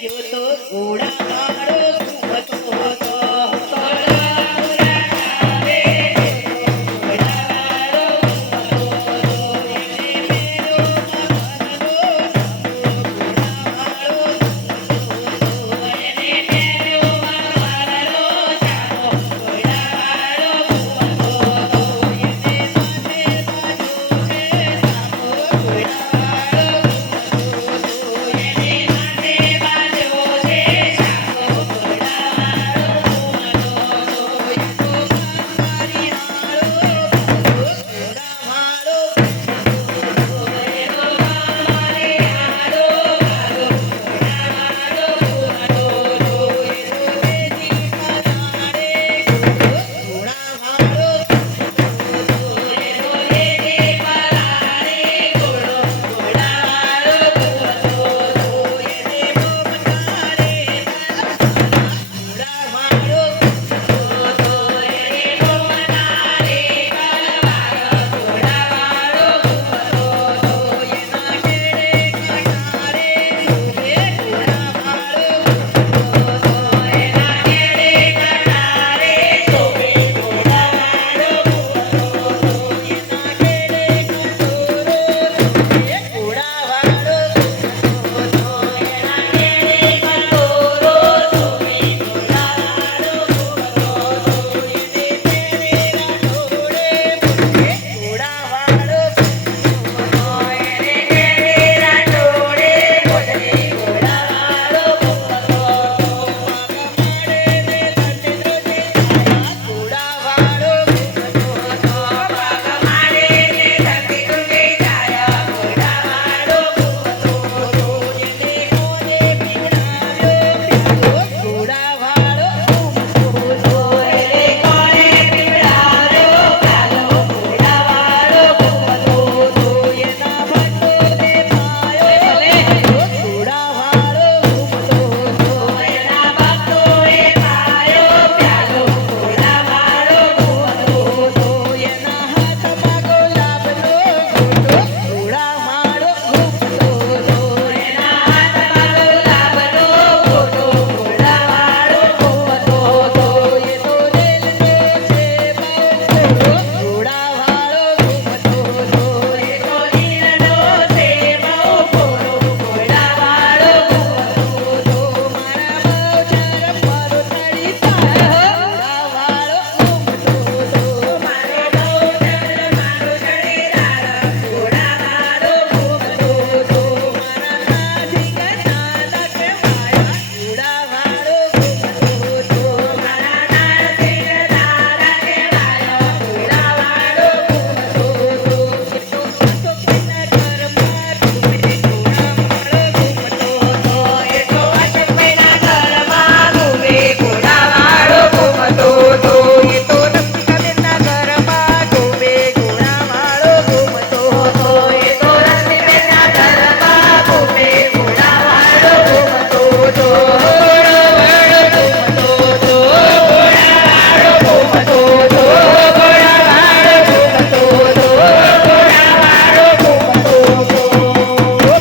yo to goda